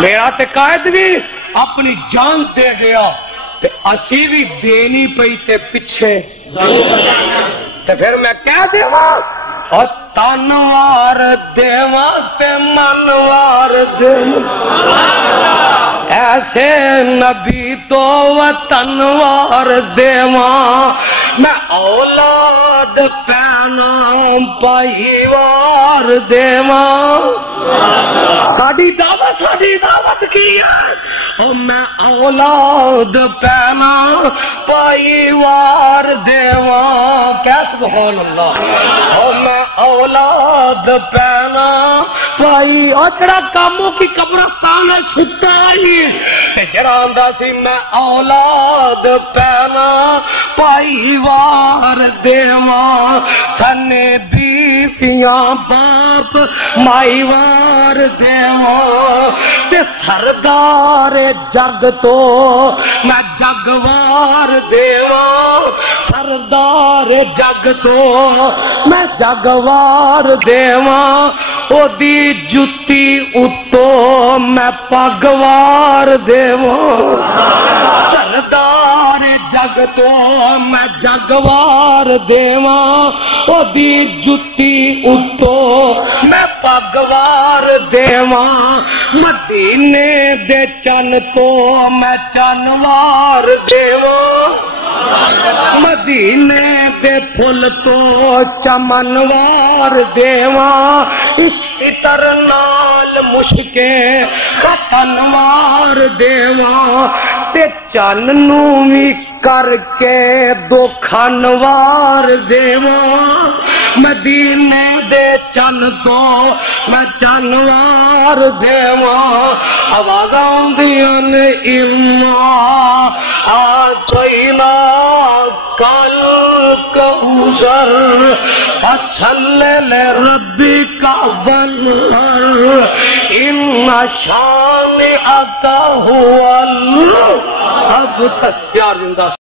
میرا تے قائد بھی اپنی جان دے دیا تے اسی بھی دینی پئی تے پیچھے تے پھر میں کہہ دیواں اور تنوار دیواں تے منوار دیواں ایسے نبی تو وطنوار دیواں میں اولاد پینا پائیوار دیواں ساڈی دعوت کی ہے اور میں اولاد پینا پائیوار دیواں کیا سبحان اللہ اور میں اولاد پینا پائی اور جڑا کاموں کی قبرستان ہے ستا ہی جڑا آندا سی میں اولاد پینا پائیوار دیواں سنے بیویاں باپ مائیوار دیواں تے سردار جگ تو میں جگوار دیواں سردار جگ تو میں جگوار دیواں او دی جتی اتو میں پگوار دیواں سردار جگ تو میں جگوار دیواں او دی جتی اتو میں پگوار دیواں مدینے دے چن تو میں چنوار دیواں مدینے دے پھل تو چمنوار دیواں عشق نال مشکیں پتنوار دیواں تے چن نو وی کر کے دو کھنوار دیواں مدینے دے چن تو میں چنوار دیواں آواز آندیاں نے اماں آتینا کل کوثر فصل لربک وانحر ان شانئک هو الابتر پیار زندہ